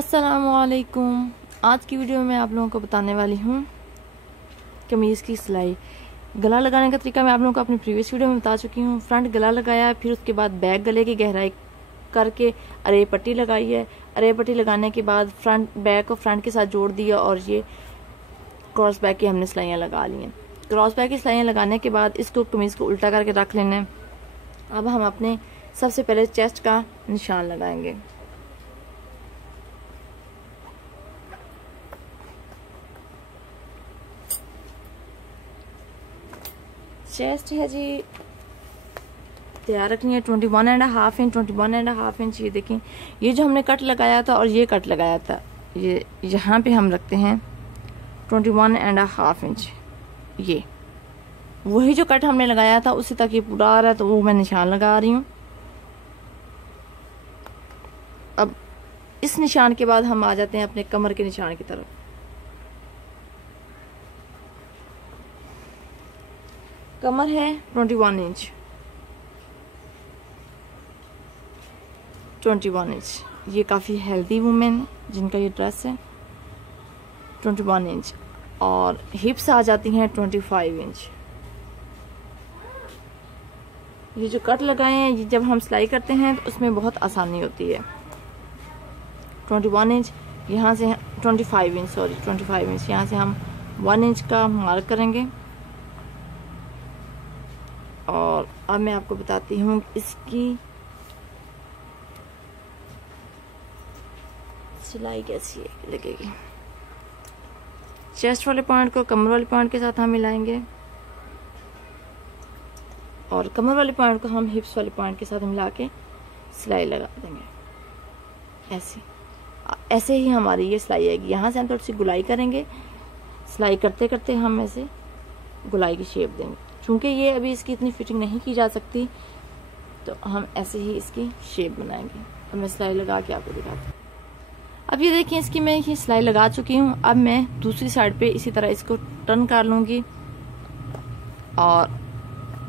अस्सलामुअलैकुम। आज की वीडियो में मैं आप लोगों को बताने वाली हूँ कमीज़ की सिलाई। गला लगाने का तरीका मैं आप लोगों को अपनी प्रीवियस वीडियो में बता चुकी हूँ। फ्रंट गला लगाया, फिर उसके बाद बैक गले की गहराई करके अरे पट्टी लगाई है। अरे पट्टी लगाने के बाद फ्रंट बैक को फ्रंट के साथ जोड़ दिया और ये क्रॉस बैक की हमने सिलाइयाँ लगा ली हैं। क्रॉस बैक की सिलाइयाँ लगाने के बाद इसको कमीज़ को उल्टा करके रख लेना है। अब हम अपने सबसे पहले चेस्ट का निशान लगाएंगे। चेस्ट है जी, तैयार रखनी है 21.5 इंच। 21.5 इंच ये देखें, ये जो हमने कट लगाया था और ये कट लगाया था, ये यहाँ पे हम रखते हैं 21.5 इंच। ये वही जो कट हमने लगाया था उसी तक ये पूरा आ रहा है, तो वो मैं निशान लगा रही हूँ। अब इस निशान के बाद हम आ जाते हैं अपने कमर के निशान की तरफ। कमर है 21 इंच। 21 इंच, ये काफ़ी हेल्दी वुमेन जिनका ये ड्रेस है 21 इंच। और हिप्स आ जाती हैं 25 इंच। ये जो कट लगाए हैं ये जब हम सिलाई करते हैं तो उसमें बहुत आसानी होती है। 21 इंच यहाँ से 25 इंच, सॉरी 25 इंच, यहाँ से हम 1 इंच का मार्क करेंगे। और अब मैं आपको बताती हूँ इसकी सिलाई कैसी लगेगी। चेस्ट वाले पॉइंट को कमर वाले पॉइंट के साथ हम मिलाएंगे और कमर वाले पॉइंट को हम हिप्स वाले पॉइंट के साथ मिला के सिलाई लगा देंगे। ऐसे ही हमारी ये सिलाई आएगी। यहाँ से हम थोड़ी सी गुलाई करेंगे। सिलाई करते करते हम ऐसे गुलाई की शेप देंगे। चूंकि ये अभी इसकी इतनी फिटिंग नहीं की जा सकती तो हम ऐसे ही इसकी शेप बनाएंगे। और मैं सिलाई लगा के आपको दिखाती हूँ। अब ये देखिए, इसकी मैं ये सिलाई लगा चुकी हूँ। अब मैं दूसरी साइड पे इसी तरह इसको टर्न कर लूँगी और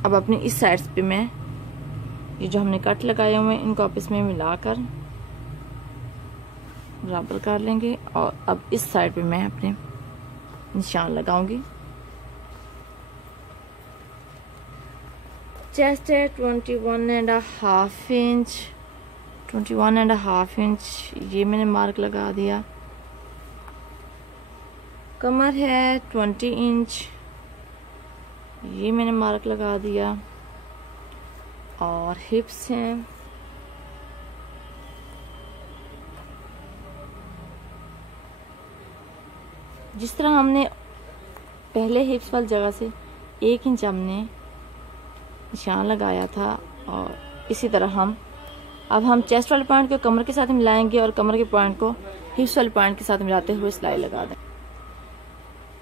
अब अपनी इस साइड पे मैं ये जो हमने कट लगाए हुए हैं इनको आपस में मिलाकर बराबर कर लेंगे। और अब इस साइड पे मैं अपने निशान लगाऊंगी। चेस्ट है 21.5 इंच। 21.5 इंच ये मैंने मार्क लगा दिया। कमर है 20 इंच, ये मैंने मार्क लगा दिया। और हिप्स हैं जिस तरह हमने पहले हिप्स वाली जगह से 1 इंच हमने निशान लगाया था और इसी तरह अब हम चेस्ट वाले पॉइंट को कमर के साथ मिलाएंगे और कमर के पॉइंट को हिप्स वाले पॉइंट के साथ मिलाते हुए सिलाई लगा दें।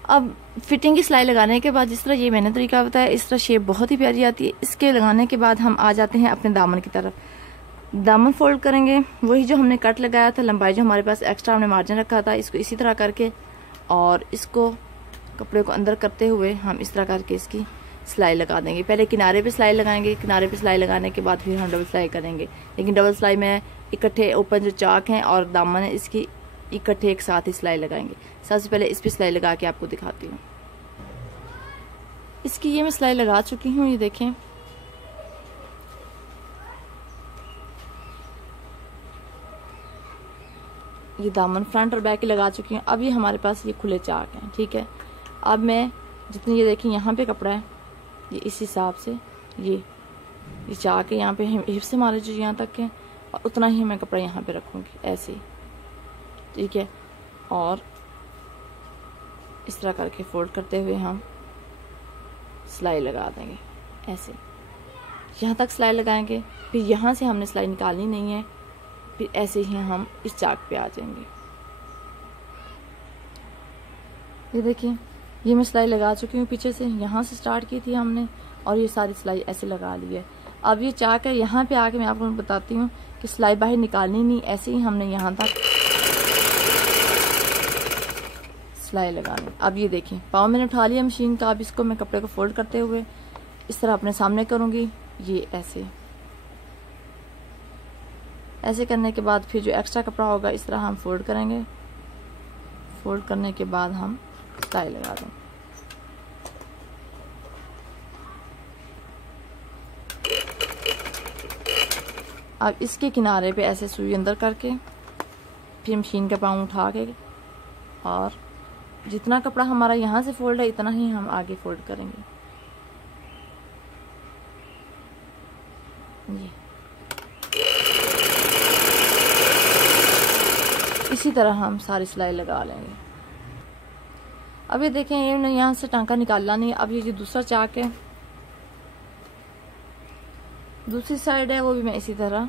अब फिटिंग की सिलाई लगाने के बाद जिस तरह ये मैंने तरीका बताया इस तरह शेप बहुत ही प्यारी आती है। इसके लगाने के बाद हम आ जाते हैं अपने दामन की तरफ। दामन फोल्ड करेंगे, वही जो हमने कट लगाया था, लंबाई जो हमारे पास एक्स्ट्रा हमने मार्जिन रखा था, इसको इसी तरह करके और इसको कपड़े को अंदर करते हुए हम इस तरह करके इसकी सिलाई लगा देंगे। पहले किनारे पे सिलाई लगाएंगे, किनारे पे सिलाई लगाने के बाद फिर हम डबल सिलाई करेंगे। लेकिन डबल सिलाई में इकट्ठे ऊपर जो चाक हैं और दामन है इसकी इकट्ठे एक साथ ही सिलाई लगाएंगे। सबसे पहले इस पे सिलाई लगा के आपको दिखाती हूँ। इसकी ये मैं सिलाई लगा चुकी हूँ, ये देखें। ये दामन फ्रंट और बैक लगा चुकी हूँ। अब ये हमारे पास ये खुले चाक हैं, ठीक है। अब मैं जितनी ये देखें यहाँ पे कपड़ा है ये इस हिसाब से ये चाक है यहाँ पे हिप से हमारे जो यहाँ तक है और उतना ही मैं कपड़ा यहाँ पे रखूँगी ऐसे ही, ठीक है। और इस तरह करके फोल्ड करते हुए हम सिलाई लगा देंगे ऐसे। यहाँ तक सिलाई लगाएंगे, फिर यहाँ से हमने सिलाई निकालनी नहीं है, फिर ऐसे ही हम इस चाक पे आ जाएंगे। ये देखिए, ये मैं सिलाई लगा चुकी हूँ पीछे से। यहाँ से स्टार्ट की थी हमने और ये सारी सिलाई ऐसे लगा ली है। अब ये चाक है, यहाँ पे आके मैं आपको बताती हूँ कि सिलाई बाहर निकालनी नहीं, ऐसे ही हमने यहाँ तक सिलाई लगानी। अब ये देखें, पाँव मैंने उठा लिया मशीन का। अब इसको मैं कपड़े को फोल्ड करते हुए इस तरह अपने सामने करूँगी, ये ऐसे। ऐसे करने के बाद फिर जो एक्स्ट्रा कपड़ा होगा इस तरह हम फोल्ड करेंगे। फोल्ड करने के बाद हम सिलाई लगा देंगे। अब इसके किनारे पे ऐसे सुई अंदर करके फिर मशीन का पाँव उठा के और जितना कपड़ा हमारा यहाँ से फोल्ड है इतना ही हम आगे फोल्ड करेंगे। ये इसी तरह हम सारी सिलाई लगा लेंगे। अब ये देखें, ये यहाँ से टांका निकालना नहीं। अब ये जो दूसरा चाक है, दूसरी साइड है, वो भी मैं इसी तरह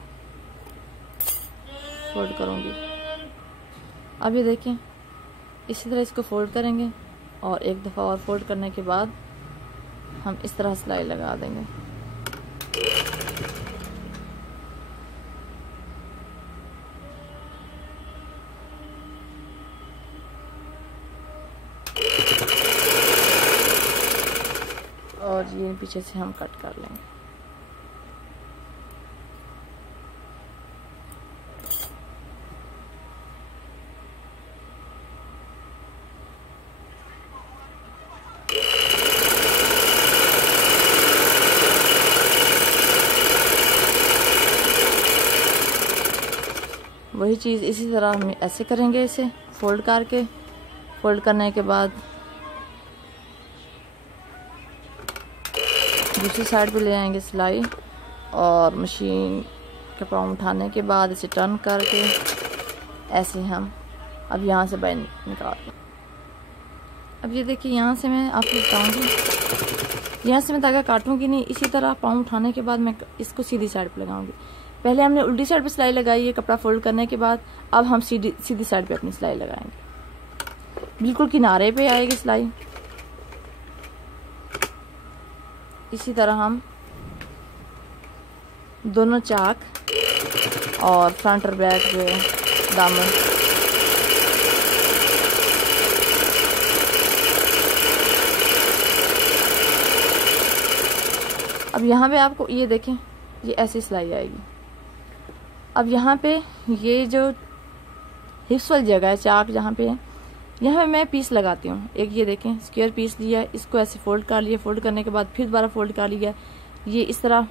फोल्ड करूंगी। अब ये देखें, इसी तरह इसको फोल्ड करेंगे और एक दफ़ा और फोल्ड करने के बाद हम इस तरह सिलाई लगा देंगे। और ये पीछे से हम कट कर लेंगे। वही चीज़ इसी तरह हम ऐसे करेंगे, इसे फोल्ड करके। फोल्ड करने के बाद दूसरी साइड पे ले आएंगे सिलाई और मशीन का पाँव उठाने के बाद इसे टर्न करके ऐसे हम अब यहाँ से बाहर निकाल दें। अब ये देखिए, यहाँ से मैं आपको बताऊँगी, यहाँ से मैं धागा काटूँगी नहीं। इसी तरह पाँव उठाने के बाद मैं इसको सीधी साइड पे लगाऊंगी। पहले हमने उल्टी साइड पे सिलाई लगाई है कपड़ा फोल्ड करने के बाद, अब हम सीधी साइड पे अपनी सिलाई लगाएंगे। बिल्कुल किनारे पे आएगी सिलाई। इसी तरह हम दोनों चाक और फ्रंट और बैक जो है दामन अब यहाँ पे आपको ये देखें, ये ऐसी सिलाई आएगी। अब यहाँ पे ये जो हिप्स वाली जगह है, चाक जहाँ पे है, यहाँ पे मैं पीस लगाती हूँ। एक ये देखें स्क्वायर पीस लिया है, इसको ऐसे फोल्ड कर लिया। फोल्ड करने के बाद फिर दोबारा फोल्ड कर लिया। ये इस तरह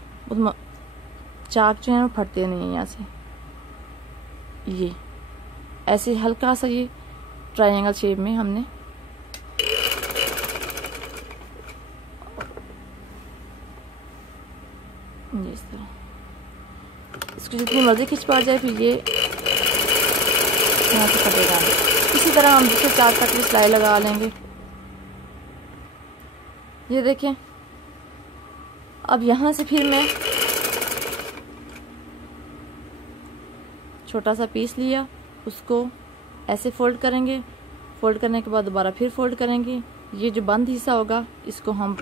चाक जो है वो फटते नहीं है यहाँ से। ये ऐसे हल्का सा ये ट्रायंगल शेप में हमने ये इस तरह इसको जितनी मर्जी खिंच पा जाए फिर ये यहाँ से फटेगा। इसी तरह हम दूसरे चाक तक भी सिलाई लगा लेंगे। ये देखें, अब यहाँ से फिर मैं छोटा सा पीस लिया, उसको ऐसे फोल्ड करेंगे। फोल्ड करने के बाद दोबारा फिर फोल्ड करेंगे। ये जो बंद हिस्सा होगा इसको हम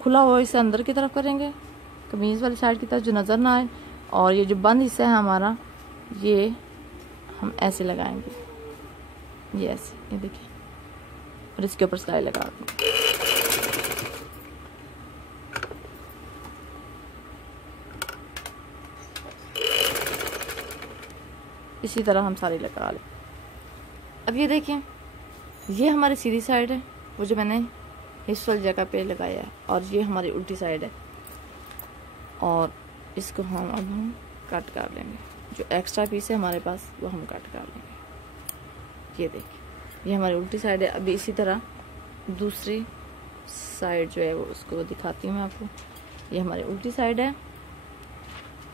खुला हुआ इसे अंदर की तरफ करेंगे, कमीज़ वाली साइड की तरफ जो नज़र ना आए। और ये जो बंद हिस्सा है हमारा, ये हम ऐसे लगाएंगे, ये ऐसे, ये देखिए, और इसके ऊपर सिलाई लगा देंगे। इसी तरह हम सारी लगा लें। अब ये देखें, ये हमारी सीधी साइड है, वो जो मैंने हिप्स वाली जगह पे लगाया है, और ये हमारी उल्टी साइड है। और इसको हम अब कट कर लेंगे। जो एक्स्ट्रा पीस है हमारे पास वो हम कट कर लेंगे। ये देखिए, ये हमारी उल्टी साइड है। अभी इसी तरह दूसरी साइड जो है वो उसको दिखाती हूँ मैं आपको। ये हमारी उल्टी साइड है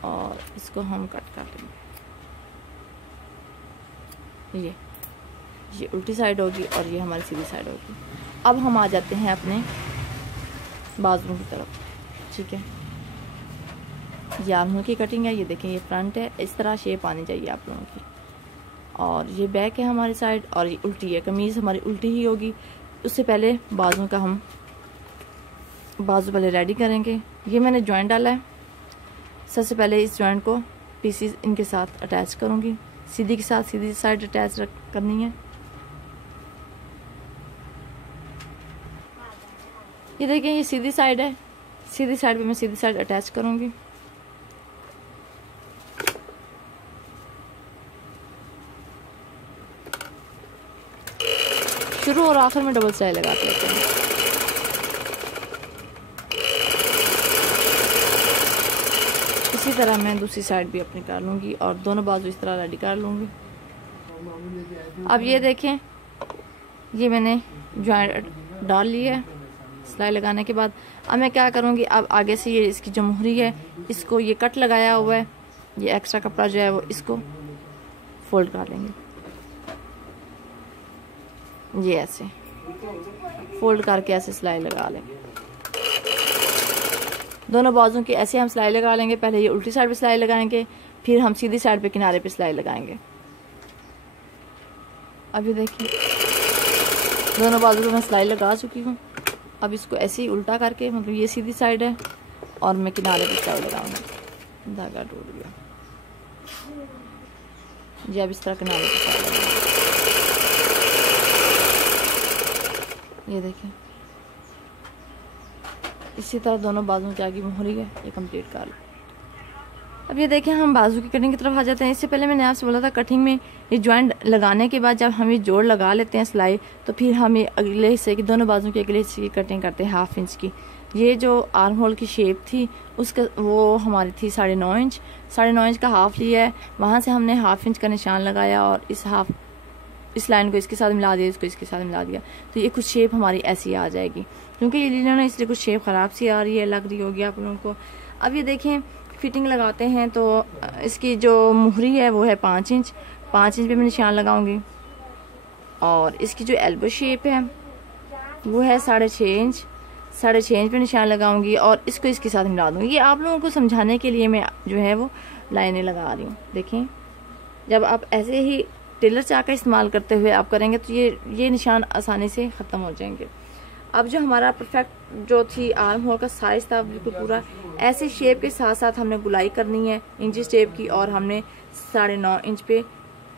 और इसको हम कट कर लेंगे। ये उल्टी साइड होगी और ये हमारी सीधी साइड होगी। अब हम आ जाते हैं अपने बाजुओं की तरफ। ठीक है, ये आर्मोल की कटिंग है। ये देखें, ये फ्रंट है, इस तरह शेप आनी चाहिए आप लोगों की। और ये बैक है हमारी साइड, और ये उल्टी है। कमीज़ हमारी उल्टी ही होगी। उससे पहले बाजुओं का हम बाजू पहले रेडी करेंगे। ये मैंने जॉइंट डाला है। सबसे पहले इस जॉइंट को पीसीज इनके साथ अटैच करूँगी। सीधी के साथ सीधी साइड अटैच करनी है। ये देखें, ये सीधी साइड है। सीधी साइड पे मैं सीधी साइड अटैच करूँगी। शुरू और आखिर में डबल सिलाई लगा लेते हैं। इसी तरह मैं दूसरी साइड भी अपनी कर लूँगी और दोनों बाजू इस तरह रेडी कर लूँगी। अब ये देखें, ये मैंने जॉइंट डाल ली है सिलाई लगाने के बाद। अब मैं क्या करूँगी, अब आगे से ये इसकी जो मुहरी है इसको ये कट लगाया हुआ है, ये एक्स्ट्रा कपड़ा जो है वो इसको फोल्ड कर लेंगे। ये ऐसे फोल्ड करके ऐसे सिलाई लगा लेंगे। दोनों बाजू की ऐसे हम सिलाई लगा लेंगे। पहले ये उल्टी साइड पे सिलाई लगाएंगे, फिर हम सीधी साइड पे किनारे पे सिलाई लगाएंगे। अभी देखिए दोनों बाजू पे मैं सिलाई लगा चुकी हूँ। अब इसको ऐसे ही उल्टा करके, मतलब ये सीधी साइड है और मैं किनारे पे सिलाई लगाऊंगी। धागा टूट गया। ये अब इस तरह किनारे पे सिलाई लगाऊंगी। ये देखिए इसी तरह दोनों बाजू की आगे मुहरी है ये कंप्लीट कर लो। अब ये देखिए हम बाजू की कटिंग की तरफ आ जाते हैं। इससे पहले मैंने आपसे बोला था कटिंग में ये जॉइंट लगाने के बाद जब हम ये जोड़ लगा लेते हैं सिलाई, तो फिर हम ये अगले हिस्से की, दोनों बाजू के अगले हिस्से की कटिंग करते हैं 1/2 इंच की। ये जो आर्म होल की शेप थी उसका वो हमारी थी 9.5 इंच। 9.5 इंच का हाफ लिया है, वहाँ से हमने 1/2 इंच का निशान लगाया और इस लाइन को इसके साथ मिला दिया, इसको इसके साथ मिला दिया, तो ये कुछ शेप हमारी ऐसी आ जाएगी। क्योंकि ये लिनन है इसलिए कुछ शेप ख़राब सी आ रही है, लग रही होगी आप लोगों को। अब ये देखें फिटिंग लगाते हैं तो इसकी जो मुहरी है वो है 5 इंच। 5 इंच पे मैं निशान लगाऊंगी और इसकी जो एल्बो शेप है वो है 6.5 इंच। 6.5 इंच पे निशान लगाऊंगी और इसको इसके साथ मिला दूंगी। ये आप लोगों को समझाने के लिए मैं जो है वो लाइनें लगा रही हूँ। देखें जब आप ऐसे ही टेलर चाक का इस्तेमाल करते हुए आप करेंगे तो ये निशान आसानी से ख़त्म हो जाएंगे। अब जो हमारा परफेक्ट जो थी आर्म होल का साइज था बिल्कुल पूरा ऐसे शेप के साथ साथ हमने गुलाई करनी है इंची टेप की और हमने 9.5 इंच पे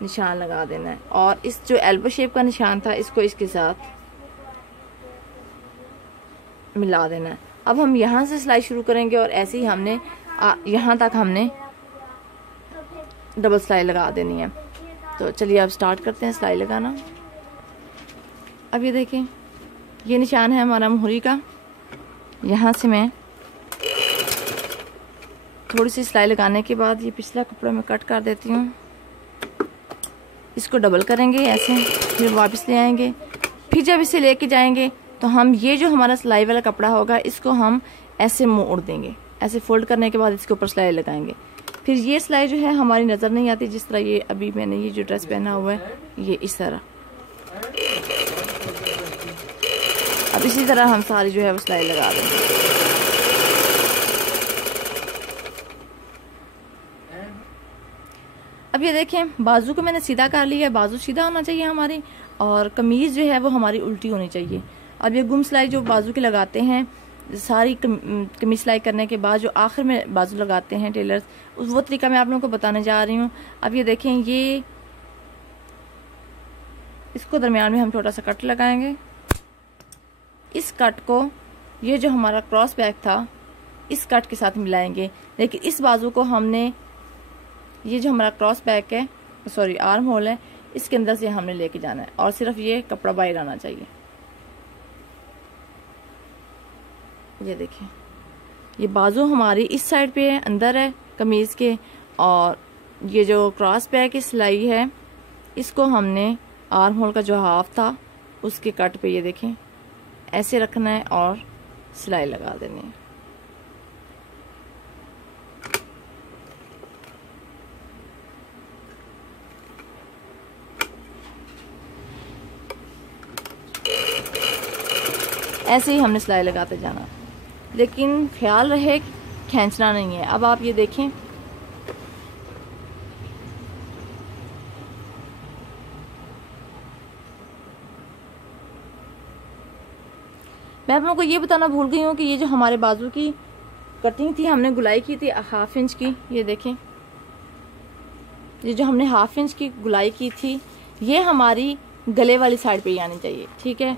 निशान लगा देना है। और इस जो एल्बो शेप का निशान था इसको इसके साथ मिला देना है। अब हम यहाँ से सिलाई शुरू करेंगे और ऐसे ही हमने यहाँ तक हमने डबल सिलाई लगा देनी है। तो चलिए अब स्टार्ट करते हैं सिलाई लगाना। अब ये देखें ये निशान है हमारा मुहरी का। यहाँ से मैं थोड़ी सी सिलाई लगाने के बाद ये पिछला कपड़ा मैं कट कर देती हूँ। इसको डबल करेंगे ऐसे, फिर वापस ले आएंगे। फिर जब इसे लेके जाएंगे तो हम ये जो हमारा सिलाई वाला कपड़ा होगा इसको हम ऐसे मोड़ देंगे। ऐसे फोल्ड करने के बाद इसके ऊपर सिलाई लगाएंगे। फिर ये सिलाई जो है हमारी नज़र नहीं आती, जिस तरह ये अभी मैंने ये जो ड्रेस पहना हुआ है ये इस तरह। अब इसी तरह हम सारी जो है वो सिलाई लगा देंगे। अब ये देखें बाजू को मैंने सीधा कर लिया है। बाजू सीधा होना चाहिए हमारी और कमीज जो है वो हमारी उल्टी होनी चाहिए। अब ये गुम सिलाई जो बाजू की लगाते हैं सारी कमीज सिलाई करने के बाद जो आखिर में बाजू लगाते हैं टेलर्स, वो तरीका मैं आप लोगों को बताने जा रही हूँ। अब ये देखें ये इसको दरमियान में हम छोटा सा कट लगाएंगे। इस कट को ये जो हमारा क्रॉस बैक था इस कट के साथ मिलाएंगे। लेकिन इस बाजू को हमने ये जो हमारा क्रॉस बैक है सॉरी आर्म होल है इसके अंदर से हमने लेके जाना है और सिर्फ ये कपड़ा बाहर आना चाहिए। ये देखिए ये बाजू हमारी इस साइड पे है, अंदर है कमीज के, और ये जो क्रॉस बैक की सिलाई है इसको हमने आर्म होल का जो हाफ था उसके कट पे ये देखें ऐसे रखना है और सिलाई लगा देनी है। ऐसे ही हमने सिलाई लगाते जाना, लेकिन ख्याल रहे खींचना नहीं है। अब आप ये देखें मैं आप लोगों को ये बताना भूल गई हूँ कि ये जो हमारे बाजू की कटिंग थी हमने गुलाई की थी 1/2 इंच की। ये देखें ये जो हमने 1/2 इंच की गुलाई की थी ये हमारी गले वाली साइड पे ही आनी चाहिए, ठीक है।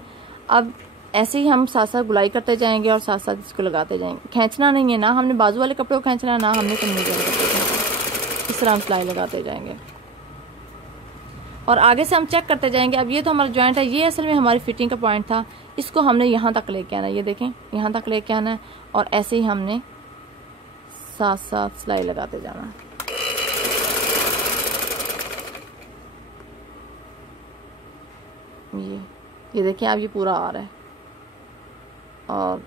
अब ऐसे ही हम साथ साथ गुलाई करते जाएंगे और साथ साथ इसको लगाते जाएंगे। खींचना नहीं है, ना हमने बाजू वाले कपड़े को खींचना ना हमने कमीज वाले कपड़े को। इस तरह हम सिलाई लगाते जाएंगे और आगे से हम चेक करते जाएंगे। अब ये तो हमारा जॉइंट है, ये असल में हमारी फिटिंग का पॉइंट था, इसको हमने यहाँ तक लेके आना है। ये देखें यहाँ तक लेके आना है और ऐसे ही हमने साथ साथ सिलाई लगाते जाना है। ये देखिए अब ये पूरा आ रहा है और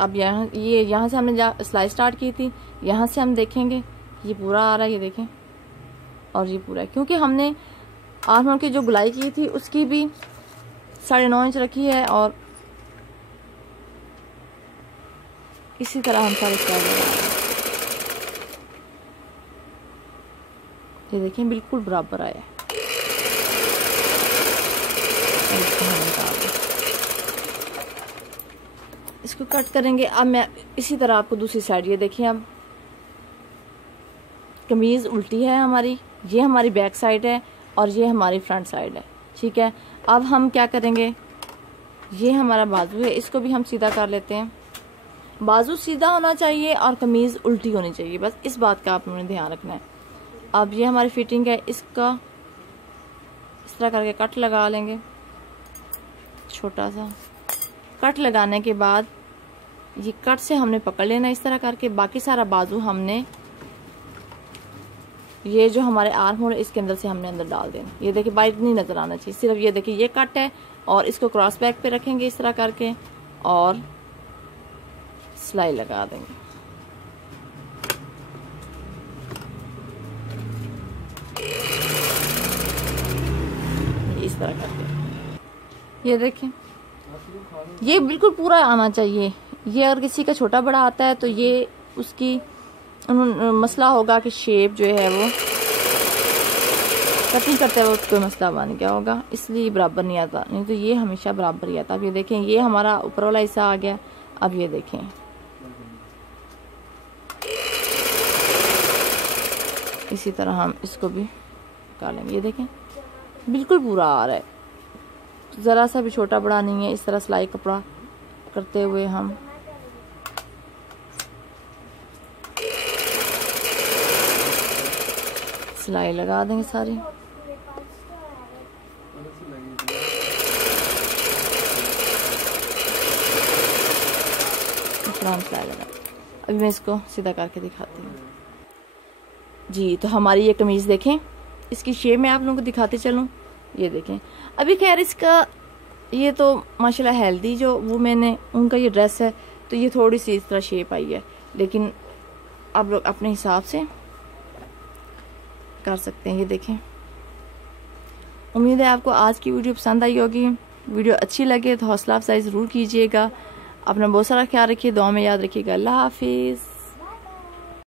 अब यहाँ से हमने सिलाई स्टार्ट की थी, यहाँ से हम देखेंगे ये पूरा आ रहा है, ये देखें और ये पूरा है, क्योंकि हमने आर्म होल की जो गुलाई की थी उसकी भी 9.5 इंच रखी है और इसी तरह हम सारे स्टाइल लगा रहे हैं। ये देखें बिल्कुल बराबर आया है। इसको कट करेंगे। अब मैं इसी तरह आपको दूसरी साइड, ये देखिए अब कमीज उल्टी है हमारी, ये हमारी बैक साइड है और ये हमारी फ्रंट साइड है, ठीक है। अब हम क्या करेंगे, ये हमारा बाजू है, इसको भी हम सीधा कर लेते हैं। बाजू सीधा होना चाहिए और कमीज उल्टी होनी चाहिए, बस इस बात का आपने ध्यान रखना है। अब ये हमारी फिटिंग है, इसका इस तरह करके कट लगा लेंगे, छोटा सा कट लगाने के बाद ये कट से हमने पकड़ लेना इस तरह करके। बाकी सारा बाजू हमने ये जो हमारे आर्म होल है इसके अंदर से हमने अंदर डाल देना। ये देखिए बाइट नहीं नजर आना चाहिए, सिर्फ ये देखिए ये कट है और इसको क्रॉस बैक पे रखेंगे इस तरह करके और सिलाई लगा देंगे। इस तरह करके ये देखिए ये बिल्कुल पूरा आना चाहिए। ये अगर किसी का छोटा बड़ा आता है तो ये उसकी मसला होगा कि शेप जो है वो कटिंग करते वक्त कोई मसला बन गया होगा, इसलिए बराबर नहीं आता, नहीं तो ये हमेशा बराबर ही आता। अब ये देखें ये हमारा ऊपर वाला हिस्सा आ गया। अब ये देखें इसी तरह हम इसको भी निकालेंगे। ये देखें बिल्कुल पूरा आ रहा है, ज़रा सा भी छोटा बड़ा नहीं है। इस तरह सिलाई कपड़ा करते हुए हम सिलाई लगा देंगे सारी। सिलाई लगा, अभी मैं इसको सीधा करके दिखाती हूँ जी। तो हमारी ये कमीज देखें, इसकी शेप में आप लोगों को दिखाते चलूँ। ये देखें अभी खैर इसका ये तो माशाल्लाह हेल्दी जो वो मैंने उनका ये ड्रेस है तो ये थोड़ी सी इस तरह शेप आई है, लेकिन आप लोग अपने हिसाब से कर सकते हैं। ये देखें, उम्मीद है आपको आज की वीडियो पसंद आई होगी। वीडियो अच्छी लगे तो हौसला अफजाई ज़रूर कीजिएगा। अपना बहुत सारा ख्याल रखिए, दुआ में याद रखिएगा। अल्लाह हाफिज़।